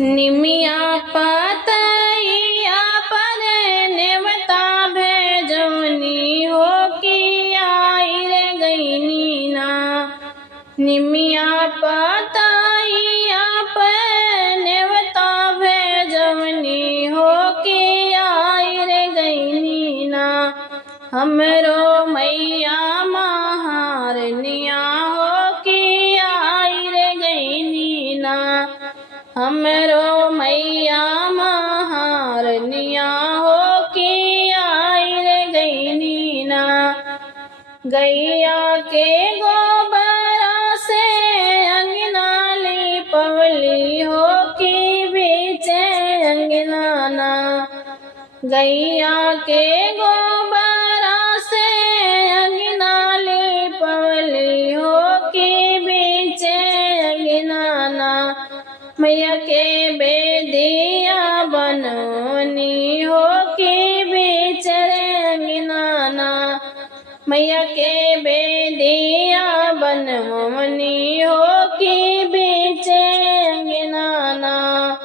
निमिया पतैया पर नेवता भेजवनी हो कि आई रे गईनी ना। निमिया पतैया पर नेवता भेजवनी हो कि आई रे गईनी ना। हमरो मैया महारनिया हो कि आई रे गईनी ना। हमरो मैया महारनिया हो कि आई रे गईनी ना। गैया के गोबरा से अंगना लिपवली हो कि बीचे अंगना ना। गैया के गोबरा से अंगना लिपवली हो कि बीचे अंगना ना। मैया के बेदिया बनवनी हो कि बिचरे अंगना ना। मैया के बेदिया बनवनी हो कि बिचे अंगना ना।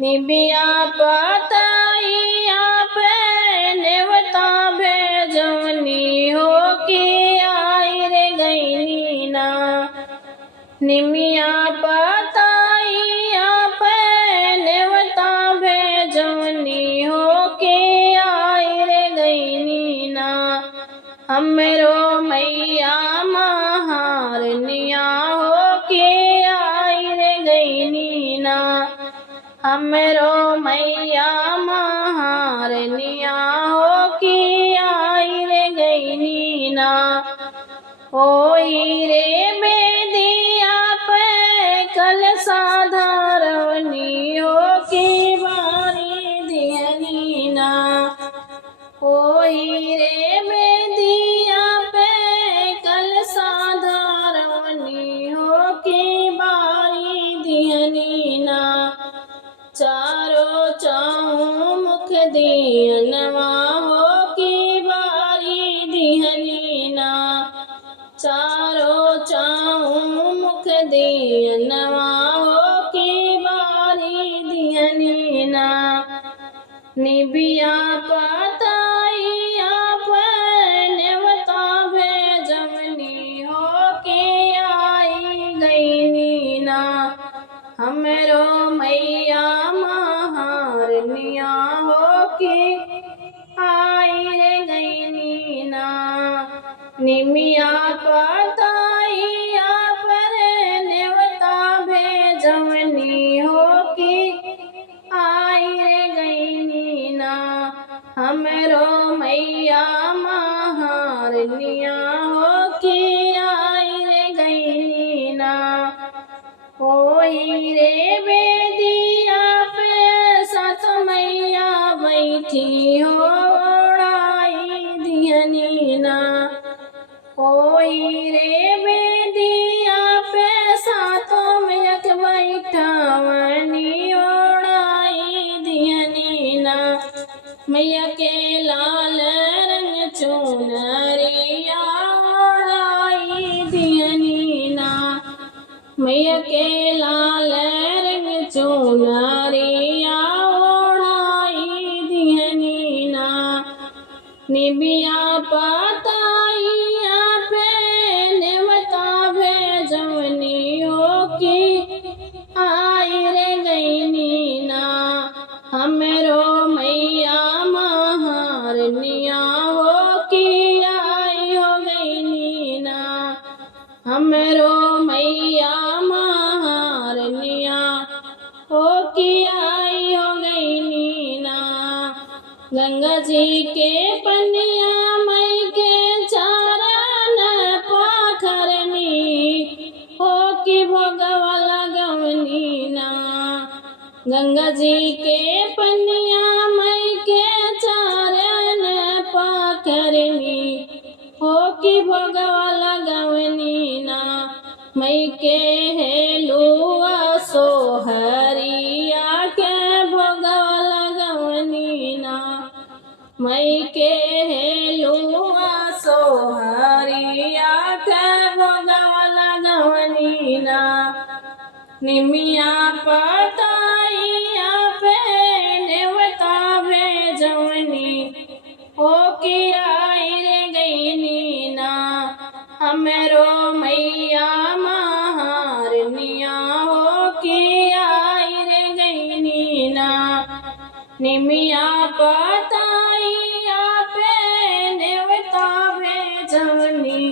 निबिया पतैया पे नेवता भेजवनी हो कि आई रे गईनी ना। निमिया पतैया पे नेवता भेजवनी हो कि आई रे गईनी ना। हमरो मैया महारनिया हो कि आई रे गईनी ना। हमरो मैया महारनिया हो कि आई रे गईनी ना। होई रे बेदिया पे कल साधारवनी हो कि बारी दिहनी ना। होई रे बेदिया पे कल साधारवनी हो कि बारी दिहनी ना। चारों चौमुख मुख दियनवा हो कि बारी दिहनी ना। चारों चौमुख मुख दियनवा हो कि बारी दिहनी ना। निबिया पतैया पर नेवता भेजवनी हो कि आई गईनी ना। हमरो मैया महारनिया हो कि आई रे गईनी ना। निमिया पतैया पर नेवता भेजवनी हो कि आई रे गईनी ना। हमरो मैया महारनिया हो कि आई रे गईनी ना। होई रे बेदिया पे साथ मैया बैठी हो ओढ़ाई दिहनी ना। होई रे बेदिया पे साथों में एक बैठवनी ओढ़ाई दिहनी ना। मैया के लाल रंग चुनरिया ओढ़ाई दिहनी ना। मैया के लाल रंग चुनरिया ओढ़ाई दिहनी ना। निबिया पतैया पे नेवता भेजवनी हो कि आई रे गईनी ना। हमरो मैया महारनिया हो कि आई हो गईनी ना। हमरो मैया महारनिया हो कि आई हो गईनी ना। गंगा जी के पनिया मई के चारण पाखरनी हो कि भोगवा लगवनी ना। गंगा जी के पनिया मई के चारण पाखरनी हो कि भोगवा लगवनी ना। मई के हेलुआ सोहरिया के भोगवा लगवनी ना। मई के हेलुआ सोहरिया के भोगवा लगवनी ना। निमिया पतैया निमिया पताइया पे नेवता भेजनी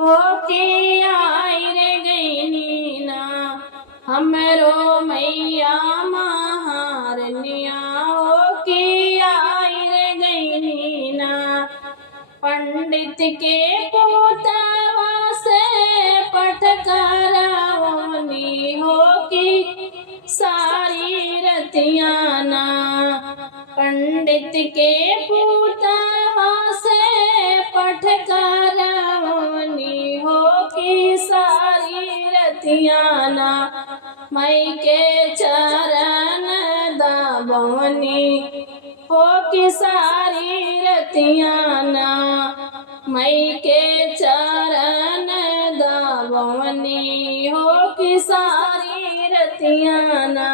हो के आई रे गईनी ना हमरो मैया महारनिया हो के आई रे गईनी ना पंडित के पोतवा से पठ करवनी हो की सारी रतियाना पंडित के पोतवा से पठ करवनी हो की सारी रतियाना मई के चरण दबवनी हो की सारी रतियाना मई के चरण दबवनी हो की सारी रतियाना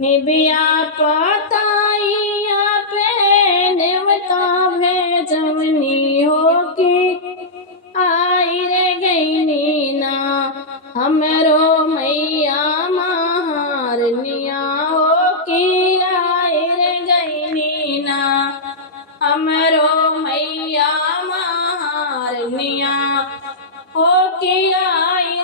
निबिया पताइया पे नेवता भेजवनी हो की आई रे गईनी ना हमरो मैया महारनिया हो की आई रे गईनी ना हमरो मैया महारनिया हो की आई